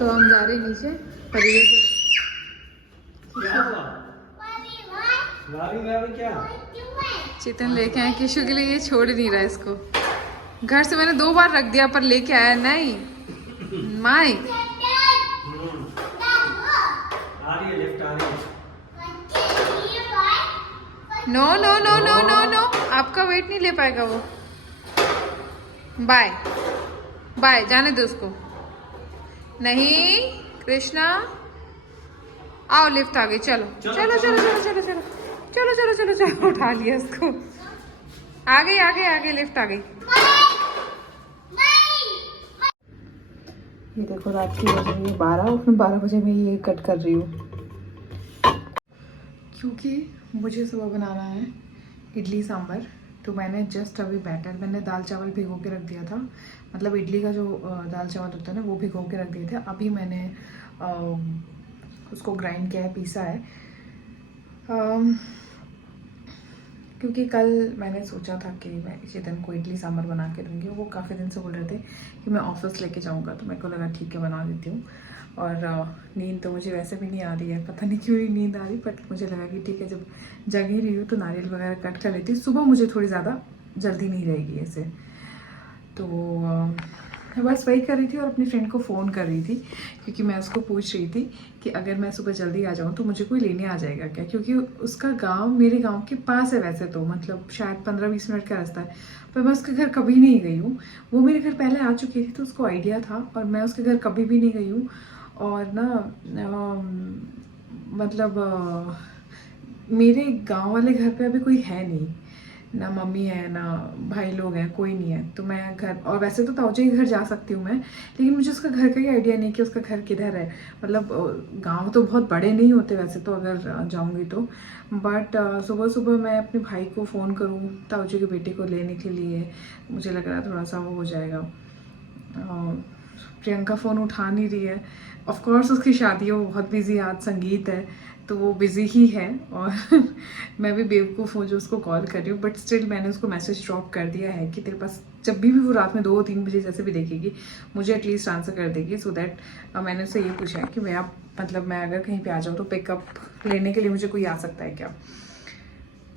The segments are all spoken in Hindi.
तो हम जा रहे हैं नीचे परिवेश क्या चेतन लेके आए किशु के लिए। ये छोड़ नहीं रहा इसको। घर से मैंने 2 बार रख दिया पर लेके आया नहीं। माई आ रही है, लिफ्ट आ रही है। No no no no no no, आपका वेट नहीं ले पाएगा वो। बाय बाय, जाने दो उसको। नहीं कृष्णा आओ, लिफ्ट आ गई। चलो चलो चलो चलो चलो चलो चलो चलो चलो चलो चलो, उठा लिया इसको। आ गई आ गई आ गई, लिफ्ट आ गई। ये देखो रात की बज रही है 12 बजे मैं ये कट कर रही हूँ क्योंकि मुझे सुबह बनाना है इडली सांभर। तो मैंने जस्ट अभी मैंने दाल चावल भिगो के रख दिया था। मतलब इडली का जो दाल चावल होता है ना, वो भिगो के रख दिए थे। अभी मैंने उसको ग्राइंड किया है, पीसा है। क्योंकि कल मैंने सोचा था कि मैं चेतन को इडली सांभर बना के दूँगी। वो काफ़ी दिन से बोल रहे थे कि मैं ऑफिस लेके जाऊँगा, तो मेरे को लगा ठीक है बना देती हूँ। और नींद तो मुझे वैसे भी नहीं आ रही है, पता नहीं क्यों नींद आ रही, बट मुझे लगा कि ठीक है जब जग ही रही हूँ तो नारियल वगैरह कट कर लेती हूँ। सुबह मुझे थोड़ी ज़्यादा जल्दी नहीं रहेगी ऐसे। तो मैं बस वही कर रही थी और अपनी फ्रेंड को फ़ोन कर रही थी क्योंकि मैं उसको पूछ रही थी कि अगर मैं सुबह जल्दी आ जाऊँ तो मुझे कोई लेने आ जाएगा क्या, क्योंकि उसका गांव मेरे गांव के पास है वैसे तो, मतलब शायद 15-20 मिनट का रास्ता है। पर मैं उसके घर कभी नहीं गई हूँ। वो मेरे घर पहले आ चुकी थी तो उसको आइडिया था, और मैं उसके घर कभी भी नहीं गई हूँ। और ना मतलब मेरे गाँव वाले घर पर अभी कोई है नहीं, ना मम्मी है ना भाई लोग हैं, कोई नहीं है। तो मैं घर, और वैसे तो ताऊजी के घर जा सकती हूँ मैं, लेकिन मुझे उसका घर का ही आइडिया नहीं कि उसका घर किधर है। मतलब गांव तो बहुत बड़े नहीं होते वैसे तो अगर जाऊँगी तो। बट सुबह सुबह मैं अपने भाई को फ़ोन करूँ ताऊजी के बेटे को लेने के लिए, मुझे लग रहा है थोड़ा सा वो हो जाएगा। प्रियंका फ़ोन उठा नहीं रही है। ऑफ कोर्स उसकी शादी है, वो बहुत बिजी, आज संगीत है तो वो बिज़ी ही है। और मैं भी बेवकूफ़ हूँ जो उसको कॉल कर रही हूँ, बट स्टिल मैंने उसको मैसेज ड्रॉप कर दिया है कि तेरे पास जब भी वो रात में 2-3 बजे जैसे भी देखेगी मुझे एटलीस्ट आंसर कर देगी, सो दैट मैंने उससे ये पूछा है कि मैं मतलब मैं अगर कहीं पे आ जाऊँ तो पिकअप लेने के लिए मुझे कोई आ सकता है क्या।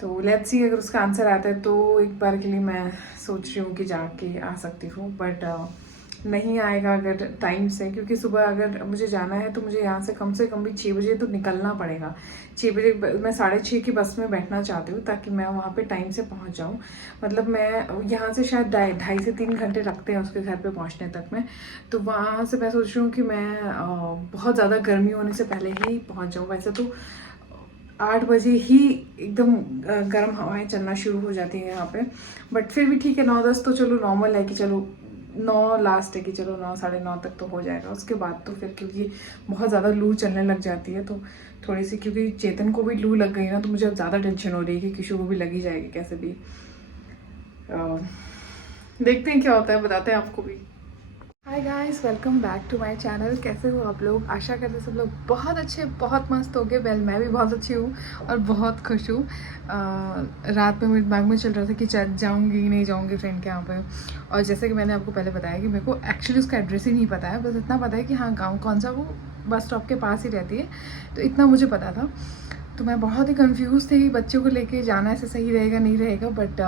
तो लेट्स सी, अगर उसका आंसर आता है तो एक बार के लिए मैं सोच रही हूँ कि जाके आ सकती हूँ। बट नहीं आएगा अगर टाइम से, क्योंकि सुबह अगर मुझे जाना है तो मुझे यहाँ से कम भी 6 बजे तो निकलना पड़ेगा। 6 बजे मैं 6:30 की बस में बैठना चाहती हूँ ताकि मैं वहाँ पे टाइम से पहुँच जाऊँ। मतलब मैं यहाँ से शायद 2.5 से 3 घंटे लगते हैं उसके घर पे पहुँचने तक में। तो वहाँ से मैं सोच रही हूँ कि मैं बहुत ज़्यादा गर्मी होने से पहले ही पहुँच जाऊँ। वैसे तो 8 बजे ही एकदम गर्म हवाएं चलना शुरू हो जाती हैं यहाँ पे, बट फिर भी ठीक है, 9-10 तो चलो नॉर्मल है कि चलो 9 लास्ट है कि चलो 9-9:30 तक तो हो जाएगा। उसके बाद तो फिर क्योंकि बहुत ज़्यादा लू चलने लग जाती है तो थोड़ी सी, क्योंकि चेतन को भी लू लग गई ना तो मुझे अब ज़्यादा टेंशन हो रही है कि किशु को भी लगी जाएगी कैसे भी। देखते हैं क्या होता है, बताते हैं आपको भी। Hi guys, welcome back to my channel. कैसे हो आप लोग? आशा करते सब लोग बहुत अच्छे, बहुत मस्त हो गए। वेल, मैं भी बहुत अच्छी हूँ और बहुत खुश हूँ। रात में मेरे दिमाग में चल रहा था कि जाऊँगी नहीं जाऊँगी फ्रेंड के यहाँ पे। और जैसे कि मैंने आपको पहले बताया कि मेरे को एक्चुअली उसका एड्रेस ही नहीं पता है, बस इतना पता है कि हाँ गाँव कौन सा, वो बस स्टॉप के पास ही रहती है, तो इतना मुझे पता था। तो मैं बहुत ही कन्फ्यूज़ थी, बच्चों को लेके जाना ऐसे सही रहेगा नहीं रहेगा। बट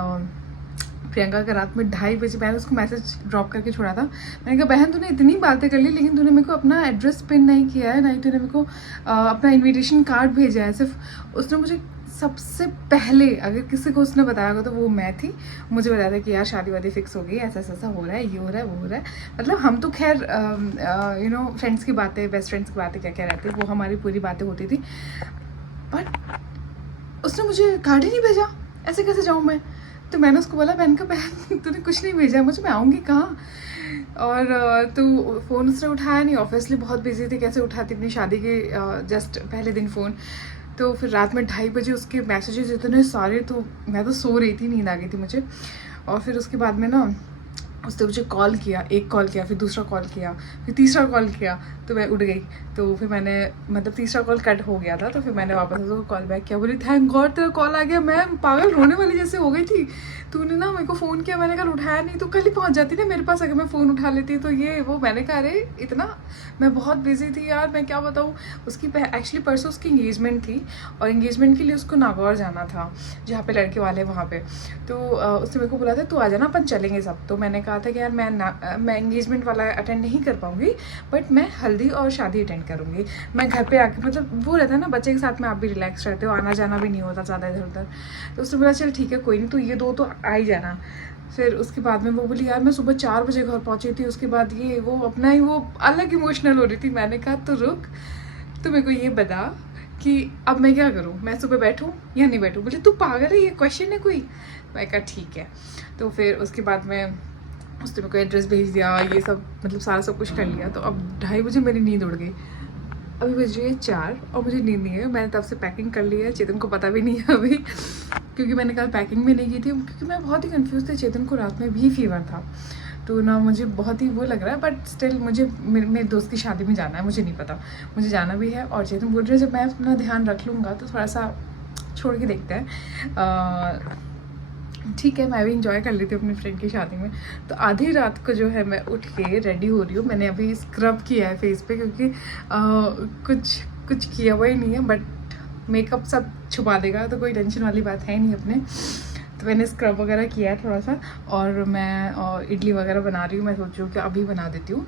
प्रियंका का रात में 2:30 बजे मैंने उसको मैसेज ड्रॉप करके छोड़ा था। मैंने कहा बहन तूने इतनी बातें कर ली लेकिन तूने मेरे को अपना एड्रेस पिन नहीं किया है, नहीं तूने मेरे को अपना इनविटेशन कार्ड भेजा है। सिर्फ उसने मुझे सबसे पहले, अगर किसी को उसने बताया होगा तो वो मैं थी, मुझे बताया था कि यार शादी वादी फिक्स हो गई, ऐसा ऐसा हो रहा है, ये हो रहा है, वो हो रहा है। मतलब हम तो खैर यू नो फ्रेंड्स की बातें, बेस्ट फ्रेंड्स की बातें क्या क्या रहती है, वो हमारी पूरी बातें होती थी। बट उसने मुझे कार्ड ही नहीं भेजा, ऐसे कैसे जाऊँ मैं? तो मैंने उसको बोला, बहन का बहन तूने कुछ नहीं भेजा मुझे, मैं आऊँगी कहाँ? और तो फ़ोन उसने उठाया नहीं, ऑब्वियसली बहुत बिजी थी, कैसे उठाती अपनी शादी के जस्ट पहले दिन फ़ोन। तो फिर रात में 2:30 बजे उसके मैसेजेस इतने सारे, तो मैं तो सो रही थी, नींद आ गई थी मुझे। और फिर उसके बाद में ना उसने मुझे कॉल किया, एक कॉल किया, फिर दूसरा कॉल किया, फिर तीसरा कॉल किया, तो मैं उठ गई। तो फिर मैंने मतलब तीसरा कॉल कट हो गया था, तो फिर मैंने वापस उसको कॉल बैक किया, बोली थैंक गॉड तेरा कॉल आ गया। मैं पागल रोने वाली जैसे हो गई थी। तूने ना मेरे को फ़ोन किया, मैंने कल उठाया नहीं, तो कल ही पहुँच जाती ना मेरे पास, अगर मैं फ़ोन उठा लेती तो ये वो। मैंने कहा अरे इतना मैं बहुत बिजी थी यार, मैं क्या बताऊँ। उसकी एक्चुअली परसों उसकी इंगेजमेंट थी, और इंगेजमेंट के लिए उसको नागौर जाना था, जहाँ पे लड़के वाले वहाँ पे। तो उसने मेरे को बोला था तू आ जाना, अपन चलेंगे सब। तो मैंने कहा था कि यार मैं इंगेजमेंट वाला अटेंड नहीं कर पाऊँगी, बट मैं हल्दी और शादी अटेंड करूँगी। मैं घर पे आके, मतलब वो रहता है ना बच्चे के साथ में, आप भी रिलैक्स रहते हो, आना जाना भी नहीं होता ज़्यादा इधर उधर। तो उसने बोला चल ठीक है कोई नहीं, तो ये दो तो आ ही जाना। फिर उसके बाद में वो बोली यार मैं सुबह 4 बजे घर पहुँची थी, उसके बाद ये वो अपना ही वो अलग इमोशनल हो रही थी। मैंने कहा तो रुक, तो मेरे को ये बता कि अब मैं क्या करूँ, मैं सुबह बैठूँ या नहीं बैठूँ। बोले तू पागल है, ये क्वेश्चन है कोई। मैं कहा ठीक है। तो फिर उसके बाद में उसने मेरे को एड्रेस भेज दिया, ये सब मतलब सारा सब कुछ कर लिया। तो अब 2:30 बजे मेरी नींद उड़ गई। अभी बज रही है 4 और मुझे नींद नहीं है। मैंने तब से पैकिंग कर ली है, चेतन को पता भी नहीं है अभी, क्योंकि मैंने कल पैकिंग भी नहीं की थी, क्योंकि मैं बहुत ही कंफ्यूज थी। चेतन को रात में भी फीवर था, तो ना मुझे बहुत ही वो लग रहा है, बट स्टिल मुझे मेरे दोस्त की शादी में जाना है, मुझे नहीं पता, मुझे जाना भी है। और चेतन बोल रहे हैं जब मैं अपना ध्यान रख लूँगा तो थोड़ा सा छोड़ के देखते हैं। ठीक है, मैं भी इंजॉय कर लेती हूँ अपनी फ्रेंड की शादी में। तो आधी रात को जो है मैं उठ के रेडी हो रही हूँ। मैंने अभी स्क्रब किया है फेस पे, क्योंकि कुछ किया हुआ ही नहीं है, बट मेकअप सब छुपा देगा, तो कोई टेंशन वाली बात है नहीं अपने। तो मैंने स्क्रब वगैरह किया है थोड़ा सा, और मैं इडली वगैरह बना रही हूँ। मैं सोच रही हूँ कि अभी बना देती हूँ,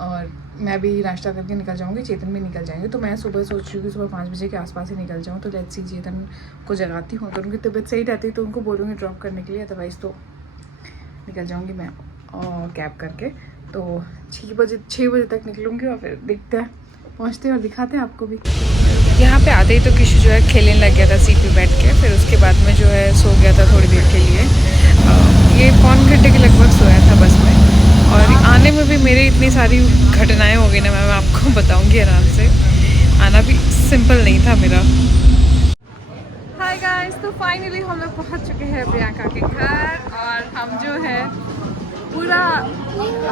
और मैं भी नाश्ता करके निकल जाऊँगी, चेतन भी निकल जाएंगे। तो मैं सुबह सोच रही हूँ कि सुबह 5 बजे के आसपास ही निकल जाऊँ। तो लेट्स सी, चेतन को जगाती हूँ, अगर उनकी तबीयत सही रहती है तो उनको बोलूँगी ड्रॉप करने के लिए, अदरवाइज़ तो निकल जाऊँगी मैं कैब करके। तो 6 बजे तक निकलूँगी, और फिर देखते हैं, पहुँचते हैं और दिखाते हैं आपको भी। यहाँ पे आते ही तो किशु जो है खेलने लग गया था सीट पे बैठ के। फिर उसके बाद में जो है सो गया था थोड़ी देर के लिए। ये 1 घंटे के लगभग सोया था बस में। और आने में भी मेरे इतनी सारी घटनाएं हो गई ना, मैं आपको बताऊंगी आराम से। आना भी सिंपल नहीं था मेरा। हाय गाइस, तो फाइनली हम लोग पहुंच चुके हैं प्रियंका के घर, और हम जो है पूरा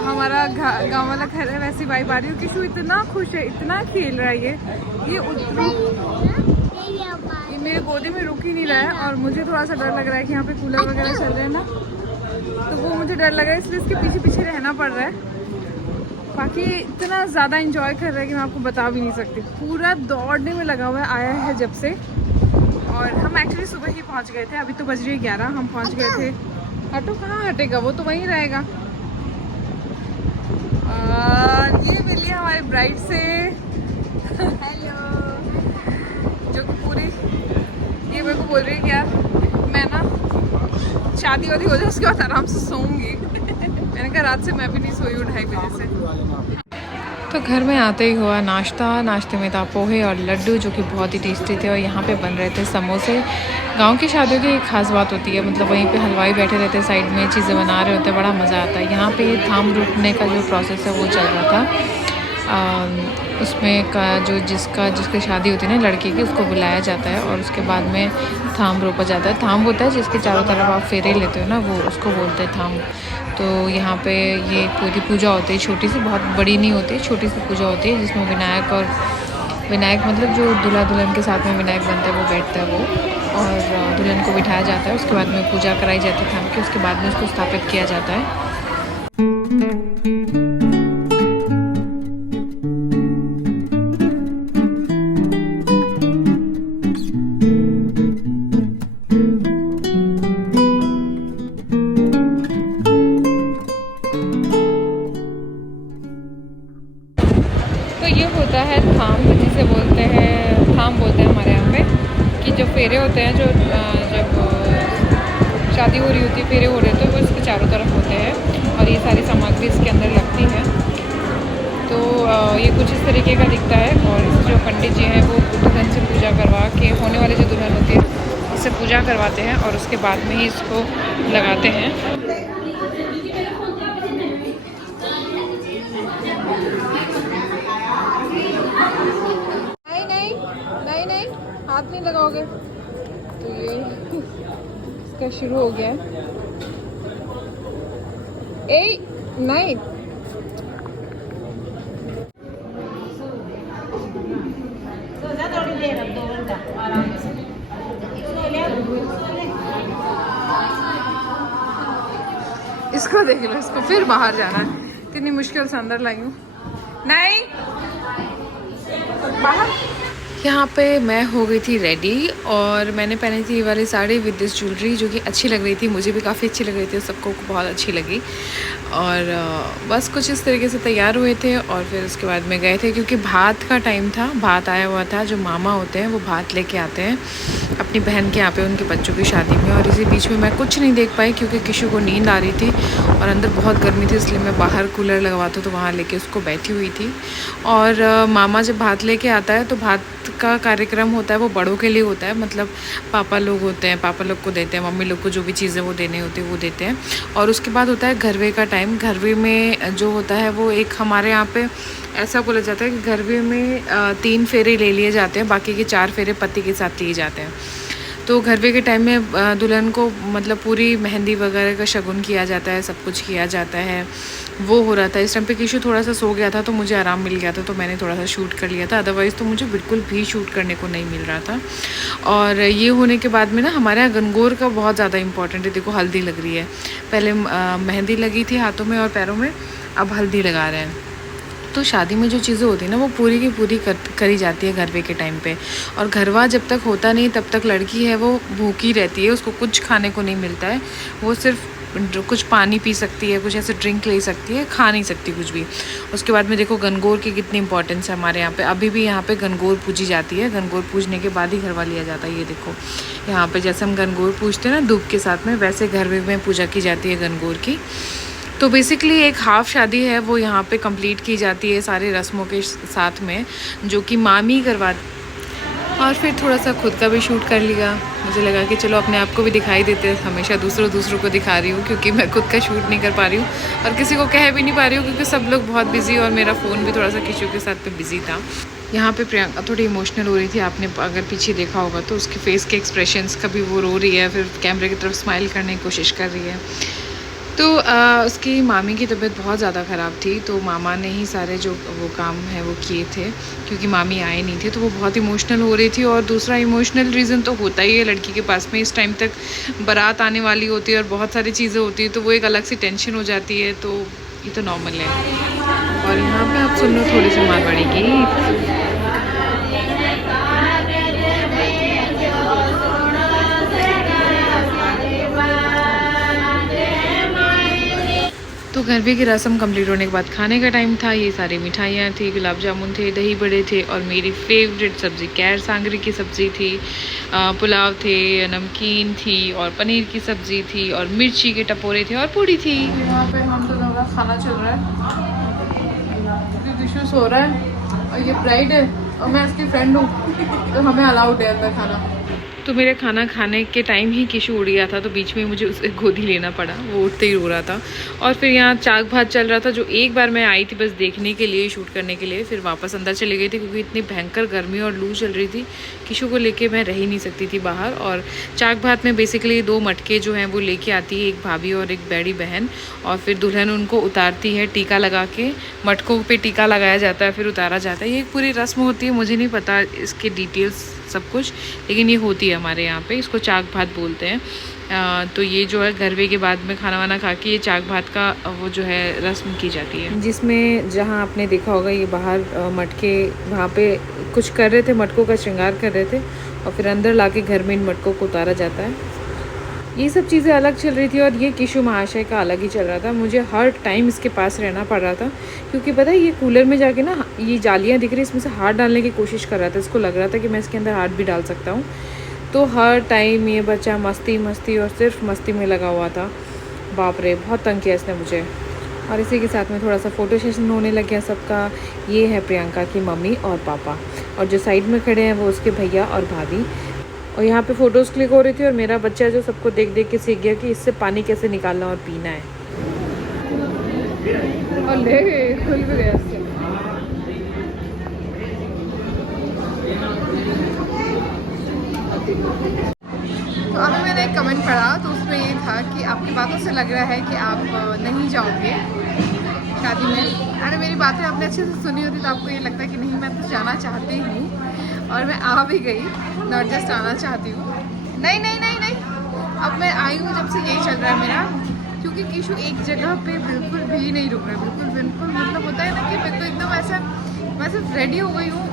हमारा गाँव वाला घर है वैसी वाइब आ रही है। किशु इतना खुश है, इतना खेल रहा है, ये मेरे गोदी में रुक ही नहीं रहा है। और मुझे थोड़ा सा डर लग रहा है कि यहाँ पे कूलर वगैरह चल रहे हैं ना, तो वो मुझे डर लग रहा है, इसलिए इसके पीछे पीछे रहना पड़ रहा है। बाकी इतना ज़्यादा इंजॉय कर रहा है कि मैं आपको बता भी नहीं सकती। पूरा दौड़ने में लगा हुआ है, आया है जब से। और हम एक्चुअली सुबह ही पहुँच गए थे, अभी तो बज रही है 11, हम पहुँच गए थे। ऑटो कहाँ हटेगा, वो तो वहीं रहेगा। और ये मिली हमारी ब्राइड से हेलो, जो पूरी ये मेरे को बोल रही है कि यार मैं ना शादी वादी हो जाए उसके बाद आराम से सोऊंगी। मैंने कहा रात से मैं भी नहीं सोई हूँ 2:30 बजे से। तो घर में आते ही हुआ नाश्ता। नाश्ते में था पोहे और लड्डू, जो कि बहुत ही टेस्टी थे। और यहाँ पे बन रहे थे समोसे। गांव की शादियों की एक खास बात होती है, मतलब वहीं पे हलवाई बैठे रहते हैं साइड में, चीज़ें बना रहे होते हैं, बड़ा मज़ा आता है। यहाँ पे थाम रोपने का जो प्रोसेस है वो चल रहा था। उसमें का जो जिसकी शादी होती है ना लड़के की, उसको बुलाया जाता है, और उसके बाद में थाम रोपा जाता है। थाम होता है जिसके चारों तरफ आप फेरे लेते हो ना, वो उसको बोलते हैं थाम। तो यहाँ पे ये पूरी पूजा होती है, छोटी सी, बहुत बड़ी नहीं होती, छोटी सी पूजा होती है, जिसमें विनायक मतलब जो दूल्हा दुल्हन के साथ में विनायक बनता है वो बैठता है वो, और दुल्हन को बिठाया जाता है। उसके बाद में पूजा कराई जाती है थाम की, उसके बाद में उसको स्थापित किया जाता है। तो ये होता है थाम, जिसे बोलते हैं थाम बोलते हैं हमारे यहाँ पे, कि जो फेरे होते हैं, जो जब शादी हो रही होती है, फेरे हो रहे होते हैं, वो इसके चारों तरफ होते हैं, और ये सारी सामग्री इसके अंदर लगती है। तो ये कुछ इस तरीके का दिखता है। और इस जो पंडित जी हैं वो दुल्हन से पूजा करवा के, होने वाले जो दुल्हन होती है उससे पूजा करवाते हैं, और उसके बाद में ही इसको लगाते हैं। नहीं, हाथ नहीं लगाओगे। तो ये इसका शुरू हो गया है। ए नहीं थोड़ी देर अब 2 घंटा आराम से इसको देख लो, इसको फिर बाहर जाना है, इतनी मुश्किल से अंदर लाई हूँ। नहीं बाहर। यहाँ पे मैं हो गई थी रेडी और मैंने पहनी थी ये वाली साड़ी विद दिस ज्वेलरी जो कि अच्छी लग रही थी, मुझे भी काफ़ी अच्छी लग रही थी, सबको बहुत अच्छी लगी। और बस कुछ इस तरीके से तैयार हुए थे और फिर उसके बाद में गए थे क्योंकि भात का टाइम था, भात आया हुआ था। जो मामा होते हैं वो भात लेके आते हैं अपनी बहन के यहाँ पे उनके बच्चों की शादी में। और इसी बीच में मैं कुछ नहीं देख पाई क्योंकि किशु को नींद आ रही थी और अंदर बहुत गर्मी थी, इसलिए मैं बाहर कूलर लगवा तो वहाँ लेके उसको बैठी हुई थी। और मामा जब भात लेके आता है तो भात का कार्यक्रम होता है वो बड़ों के लिए होता है, मतलब पापा लोग होते हैं, पापा लोग को देते हैं, मम्मी लोग को जो भी चीज़ें वो देने होती है वो देते हैं। और उसके बाद होता है घरवे का टाइम। घरवे में जो होता है वो एक हमारे यहाँ पे ऐसा बोला जाता है कि घरवे में 3 फेरे ले लिए जाते हैं, बाकी के 4 फेरे पति के साथ लिए जाते हैं। तो घरवे के टाइम में दुल्हन को मतलब पूरी मेहंदी वगैरह का शगुन किया जाता है, सब कुछ किया जाता है, वो हो रहा था। इस टाइम पे किशु थोड़ा सा सो गया था तो मुझे आराम मिल गया था, तो मैंने थोड़ा सा शूट कर लिया था, अदरवाइज़ तो मुझे बिल्कुल भी शूट करने को नहीं मिल रहा था। और ये होने के बाद में ना हमारे यहाँ गनगौर का बहुत ज़्यादा इंपॉर्टेंट है। देखो हल्दी लग रही है, पहले मेहंदी लगी थी हाथों में और पैरों में, अब हल्दी लगा रहे हैं। तो शादी में जो चीज़ें होती हैं ना वो पूरी की पूरी करी जाती है घरवे के टाइम पे। और घरवा जब तक होता नहीं तब तक लड़की है वो भूखी रहती है, उसको कुछ खाने को नहीं मिलता है, वो सिर्फ कुछ पानी पी सकती है, कुछ ऐसे ड्रिंक ले सकती है, खा नहीं सकती कुछ भी। उसके बाद में देखो गनगौर की कितनी इंपॉर्टेंस है हमारे यहाँ पे, अभी भी यहाँ पे गनगौर पूजी जाती है। गनगौर पूजने के बाद ही घरवा लिया जाता है। ये देखो यहाँ पे जैसे हम गनगौर पूजते हैं ना दूब के साथ में, वैसे घरवे में पूजा की जाती है गनगौर की। तो बेसिकली एक हाफ़ शादी है वो यहाँ पे कंप्लीट की जाती है सारे रस्मों के साथ में, जो कि मामी करवा। और फिर थोड़ा सा खुद का भी शूट कर लिया, मुझे लगा कि चलो अपने आप को भी दिखाई देते हैं। हमेशा दूसरों को दिखा रही हूँ क्योंकि मैं खुद का शूट नहीं कर पा रही हूँ और किसी को कह भी नहीं पा रही हूँ क्योंकि सब लोग बहुत बिजी और मेरा फ़ोन भी थोड़ा सा किशु के साथ पे बिजी था। यहाँ पे प्रियंका थोड़ी इमोशनल हो रही थी, आपने अगर पीछे देखा होगा तो उसके फेस के एक्सप्रेशंस, कभी वो रो रही है फिर कैमरे की तरफ स्माइल करने की कोशिश कर रही है। तो उसकी मामी की तबीयत बहुत ज़्यादा ख़राब थी, तो मामा ने ही सारे जो वो काम है वो किए थे क्योंकि मामी आए नहीं थे, तो वो बहुत इमोशनल हो रही थी। और दूसरा इमोशनल रीज़न तो होता ही है लड़की के पास में, इस टाइम तक बारात आने वाली होती है और बहुत सारी चीज़ें होती है, तो वो एक अलग सी टेंशन हो जाती है, तो ये तो नॉर्मल है। और यहाँ पे आप सुन लो थोड़ी सी मारवाड़ी गीत। तो घरवे की रस्म कंप्लीट होने के बाद खाने का टाइम था। ये सारी मिठाइयाँ थी, गुलाब जामुन थे, दही बड़े थे और मेरी फेवरेट सब्ज़ी कैर सांगरी की सब्ज़ी थी, पुलाव थे, नमकीन थी और पनीर की सब्ज़ी थी और मिर्ची के टपोरे थे और पूड़ी थी। यहाँ पे हम दोनों का खाना चल रहा है, किशु सो रहा है और ये ब्राइड है और मैं इसकी फ्रेंड हूँ, तो हमें अलाउड है अंदर खाना। तो मेरे खाना खाने के टाइम ही किशु उड़ गया था, तो बीच में मुझे उसे गोदी लेना पड़ा, वो उठते ही रो रहा था। और फिर यहाँ चाक भात चल रहा था, जो एक बार मैं आई थी बस देखने के लिए, शूट करने के लिए, फिर वापस अंदर चली गई थी क्योंकि इतनी भयंकर गर्मी और लू चल रही थी, किशु को लेके मैं रह ही नहीं सकती थी बाहर। और चाक भात में बेसिकली 2 मटके जो हैं वो लेके आती है एक भाभी और एक बड़ी बहन, और फिर दुल्हन उनको उतारती है टीका लगा के, मटकों पे टीका लगाया जाता है फिर उतारा जाता है। ये एक पूरी रस्म होती है, मुझे नहीं पता इसके डिटेल्स सब कुछ, लेकिन ये होती है हमारे यहाँ पे, इसको चाक भात बोलते हैं। तो ये जो है घरवे के बाद में खाना वाना खा के ये चाक भात का वो जो है रस्म की जाती है, जिसमें जहाँ आपने देखा होगा ये बाहर मटके वहाँ पे कुछ कर रहे थे, मटकों का श्रृंगार कर रहे थे और फिर अंदर लाके घर में इन मटकों को उतारा जाता है। ये सब चीज़ें अलग चल रही थी और ये किशु महाशय का अलग ही चल रहा था। मुझे हर टाइम इसके पास रहना पड़ रहा था क्योंकि पता है ये कूलर में जाके ना ये जालियाँ दिख रही, इसमें से हाथ डालने की कोशिश कर रहा था, इसको लग रहा था कि मैं इसके अंदर हाथ भी डाल सकता हूँ। तो हर टाइम ये बच्चा मस्ती और सिर्फ मस्ती में लगा हुआ था। बाप रे, बहुत तंग किया इसने मुझे। और इसी के साथ में थोड़ा सा फ़ोटो सेशन होने लग गया सबका। ये है प्रियंका की मम्मी और पापा, और जो साइड में खड़े हैं वो उसके भैया और भाभी। और यहाँ पे फ़ोटोज़ क्लिक हो रही थी और मेरा बच्चा जो सबको देख देख के सीख गया कि इससे पानी कैसे निकालना और पीना है। और ले खुल भी गया इससे। तो अभी मैंने एक कमेंट पढ़ा तो उसमें ये था कि आपके आपकी बातों से लग रहा है कि आप नहीं जाओगे शादी में। अरे मेरी बातें आपने अच्छे से सुनी होती तो आपको ये लगता है कि नहीं मैं तो जाना चाहती हूँ, और मैं आ भी गई, नॉट जस्ट आना चाहती हूँ। नहीं नहीं नहीं नहीं, अब मैं आई हूँ जब से यही चल रहा है मेरा, क्योंकि किशु एक जगह पे बिल्कुल भी नहीं रुक रहा है, बिल्कुल बिल्कुल मतलब होता है ना कि मैं तो एकदम ऐसा, मैं सिर्फ रेडी हो गई हूँ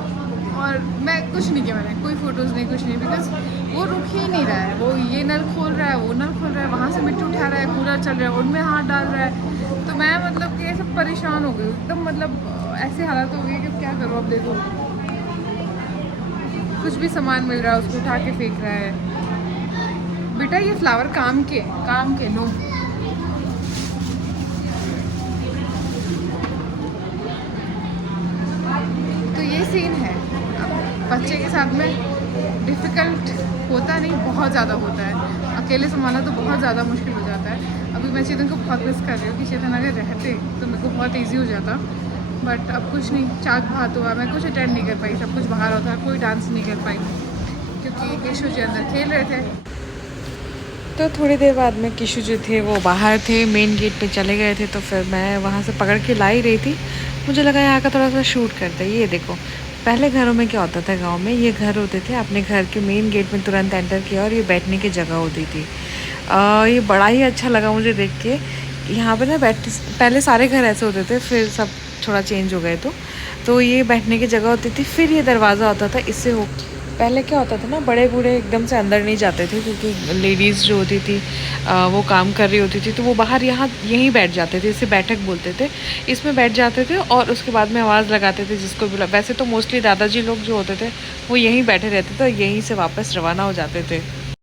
और मैं कुछ नहीं किया, मैंने कोई फ़ोटोज़ नहीं, कुछ नहीं, बिकॉज वो रुक ही नहीं रहा है। वो ये नल खोल रहा है, वो नल खोल रहा है, वहाँ से मिट्टी उठा रहा है, कूलर चल रहा है, उनमें हाथ डाल रहा है। तो मैं मतलब कि सब परेशान हो गई एकदम, मतलब ऐसे हालात हो गई कि क्या करूँ। अब देखो कुछ भी सामान मिल रहा है उसको उठा के फेंक रहा है। बेटा ये फ्लावर काम के नो। तो ये सीन है। अब बच्चे के साथ में डिफ़िकल्ट होता नहीं, बहुत ज़्यादा होता है। अकेले संभालना तो बहुत ज़्यादा मुश्किल हो जाता है। अभी मैं चेतन को बहुत मिस कर रही हूँ कि चेतन अगर रहते तो मेरे को बहुत ईजी हो जाता, बट अब कुछ नहीं, चाक भात हुआ, मैं कुछ अटेंड नहीं कर पाई, सब कुछ बाहर होता है, कोई डांस नहीं कर पाई क्योंकि किशु जी अंदर खेल रहे थे। तो थोड़ी देर बाद में किशु जो थे वो बाहर थे, मेन गेट पे चले गए थे, तो फिर मैं वहाँ से पकड़ के ला ही रही थी। मुझे लगा यहाँ का थोड़ा सा शूट करते। ये देखो पहले घरों में क्या होता था, गांव में ये घर होते थे, अपने घर के मेन गेट में तुरंत एंटर किया और ये बैठने की जगह होती थी। ये बड़ा ही अच्छा लगा मुझे देख के। यहाँ पे ना पहले सारे घर ऐसे होते थे, फिर सब थोड़ा चेंज हो गए। तो ये बैठने की जगह होती थी, फिर ये दरवाज़ा होता था। इससे हो पहले क्या होता था ना, बड़े बूढ़े एकदम से अंदर नहीं जाते थे क्योंकि लेडीज़ जो होती थी वो काम कर रही होती थी, तो वो बाहर यहीं बैठ जाते थे। इसे बैठक बोलते थे। इसमें बैठ जाते थे और उसके बाद में आवाज़ लगाते थे जिसको भी। वैसे तो मोस्टली दादाजी लोग जो होते थे वो यहीं बैठे रहते थे और यहीं से वापस रवाना हो जाते थे।